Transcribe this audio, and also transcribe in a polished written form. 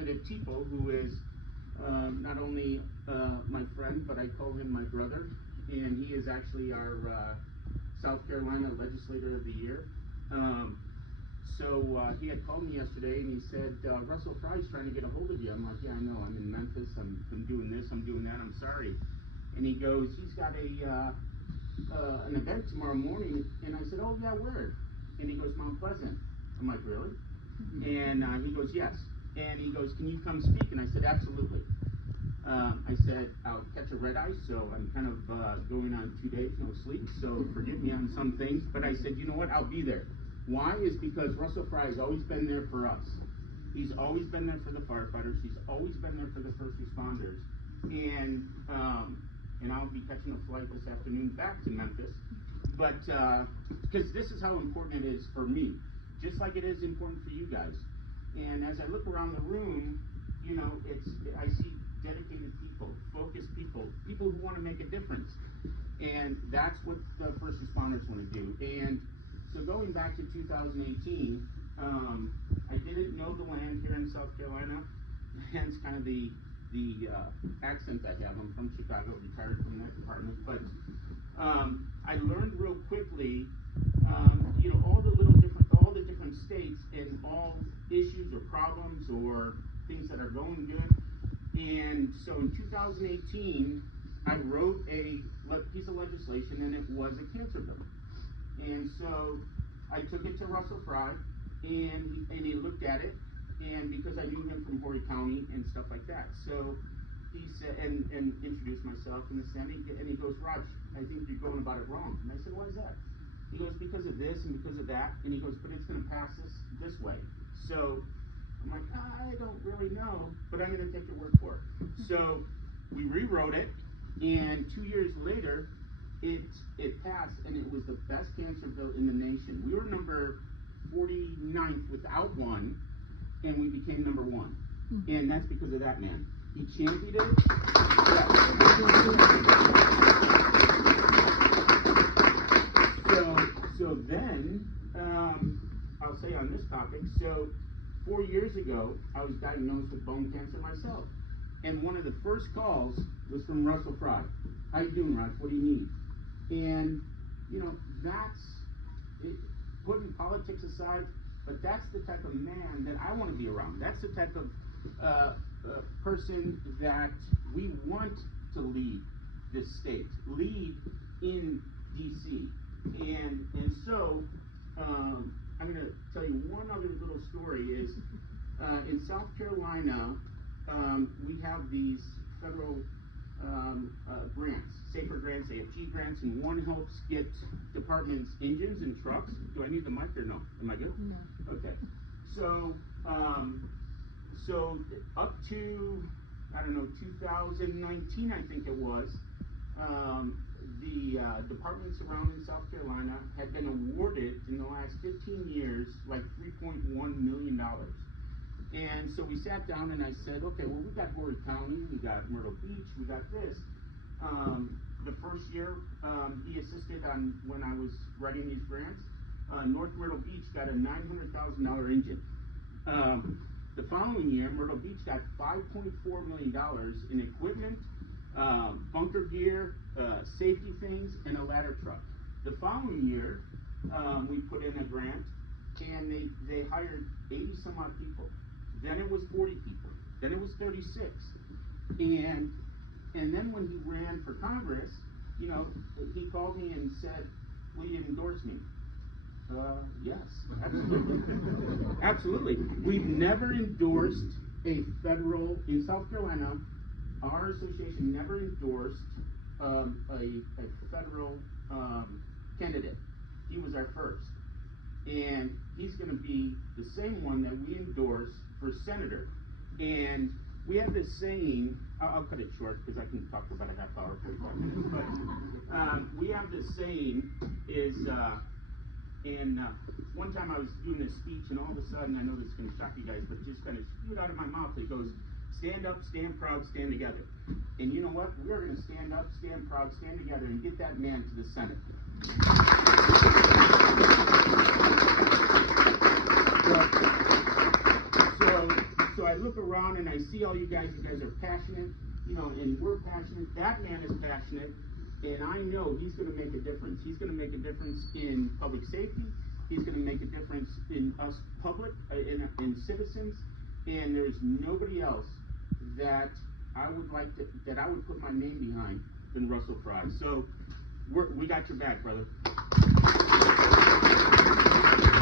Representative Tipo, who is not only my friend, but I call him my brother, and he is actually our South Carolina Legislator of the Year. So he had called me yesterday and he said, Russell Fry's trying to get a hold of you. I'm like, yeah, I know, I'm in Memphis, I'm doing this, I'm doing that, I'm sorry. And he goes, he's got an event tomorrow morning. And I said, oh yeah, where? And he goes, Mount Pleasant. I'm like, really? And he goes, yes. And he goes, can you come speak? And I said, absolutely. I said, I'll catch a red eye, so I'm kind of going on 2 days, no sleep, so forgive me on some things. But I said, you know what, I'll be there. Why? Is because Russell Fry has always been there for us. He's always been there for the firefighters. He's always been there for the first responders. And I'll be catching a flight this afternoon back to Memphis. But, because this is how important it is for me, just like it is important for you guys. And as I look around the room, you know, I see dedicated people, focused people, people who want to make a difference. And that's what the first responders want to do. And so going back to 2018, I didn't know the land here in South Carolina, hence kind of the accent I have. I'm from Chicago, retired from that department, but I learned real quickly, you know, all the different states and all issues or problems or things that are going good. And so in 2018, I wrote a piece of legislation, and it was a cancer bill. And so I took it to Russell Fry, and he looked at it, and because I knew him from Horry County and stuff like that, so he said, and introduced myself in the Senate, and he goes, Raj, I think you're going about it wrong. And I said, why is that? He goes, because of this and because of that, and he goes, but it's going to pass this way. So I'm like, I don't really know, but I'm going to take your word for it. So we rewrote it, and 2 years later, it passed, and it was the best cancer bill in the nation. We were number 49th without one, and we became number 1. And that's because of that man. He championed it. So then, I'll say on this topic, so 4 years ago, I was diagnosed with bone cancer myself. And one of the first calls was from Russell Fry. How you doing, Raj? What do you need? And, you know, that's it, putting politics aside, but that's the type of man that I want to be around. That's the type of person that we want to lead this state, lead in D.C. And so, I'm going to tell you one other little story is, in South Carolina, we have these federal grants, safer grants, AFG grants, and one helps get departments engines and trucks. Do I need the mic or no? Am I good? No. Okay. So, so up to, I don't know, 2019, I think it was, the departments around in South Carolina had been awarded in the last 15 years like $3.1 million. And so we sat down and I said, okay, well, we got Horry County, we got Myrtle Beach, we got this. The first year, he assisted on when I was writing these grants. North Myrtle Beach got a $900,000 engine. The following year, Myrtle Beach got $5.4 million in equipment, bunker gear, safety things, and a ladder truck. The following year, we put in a grant, and they hired 80 some odd people. Then it was 40 people. Then it was 36. And then when he ran for Congress, you know, he called me and said, will you endorse me? Yes, absolutely. Absolutely. We've never endorsed a federal, in South Carolina, our association never endorsed a federal candidate. He was our first. And he's going to be the same one that we endorse for senator. And we have this saying, I'll cut it short because I can talk for about a half hour, 45 minutes, but we have this saying is, one time I was doing a speech, and all of a sudden, I know this is going to shock you guys, but it just kind of spewed out of my mouth. It goes, stand up, stand proud, stand together. And you know what? We're going to stand up, stand proud, stand together, and get that man to the Senate. So I look around see all you guys are passionate, you know, and we're passionate. That man is passionate, and I know he's going to make a difference. He's going to make a difference in public safety. He's going to make a difference in us public, in citizens, and there's nobody else that I would put my name behind than Russell Fry. So we got your back, brother.